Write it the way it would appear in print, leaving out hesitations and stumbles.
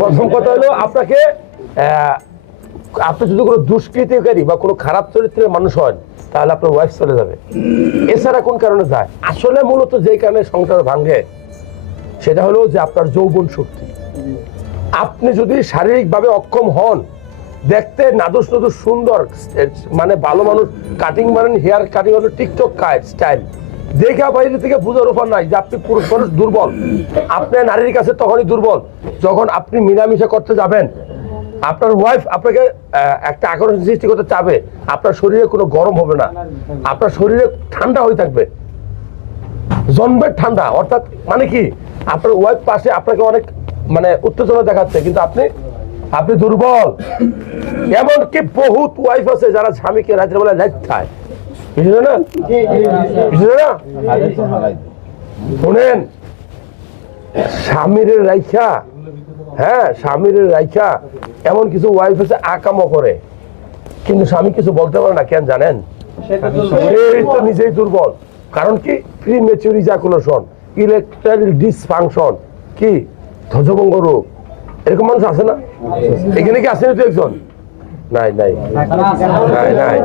প্রথম কথা হলো আপনাকে আপনি যদি কোনো দুষ্কৃতিকারী বা কোনো খারাপ চরিত্রের মানুষ হন তাহলে আপনার ওয়াইফ চলে যাবে। এছাড়া কোন কারণে যায়? আসলে মূলত যেই কারণে সংসার ভাঙে সেটা হলো যে আপনার যৌবন শক্তি। আপনি যদি শারীরিকভাবে অক্ষম হন, দেখতে নাদুস নাদুস সুন্দর, মানে ভালো মানুষ, কাটিং মানেন হেয়ার কাটিং হলো টিকটক স্টাইল, দেখা বাইরে থেকে বুঝার উপর নাই যে আপনি পুরুষ মানুষ দুর্বল। আপনি নারীর কাছে তখনই দুর্বল যখন আপনি মিলামিশা করতে যাবেন, আপনার ওয়াইফ আপনাকে একটা আকর্ষণ সৃষ্টি করতে চাবে, আপনার শরীরে কোনো গরম হবে না, আপনার শরীরে ঠান্ডা হয়ে থাকবে, জন্মের ঠান্ডা। অর্থাৎ মানে কি, আপনার ওয়াইফ পাশে আপনাকে অনেক মানে উত্তেজনা দেখাচ্ছে কিন্তু আপনি দুর্বল। এমনকি বহুত ওয়াইফ আছে যারা স্বামীকে রাতের বেলা লাইট খায়, বুঝলেন না? শোনেন, স্বামীর রাইখা, হ্যাঁ স্বামীর রাইখা এমন কিছু ওয়াইফ আছে আকামও করে কিন্তু স্বামী কিছু বলতে পারে না। কেন জানেন? সেই তো নিজেই দুর্বল। কারণ কি, প্রিমেচুর ইজাকুলেশন, ইলেকট্রাল ডিসফাংশন, কি ধ্বজভঙ্গ রোগ, এরকম মানুষ আছে না? এখানে কি আসেনি তো একজন? নাই নাই নাই নাই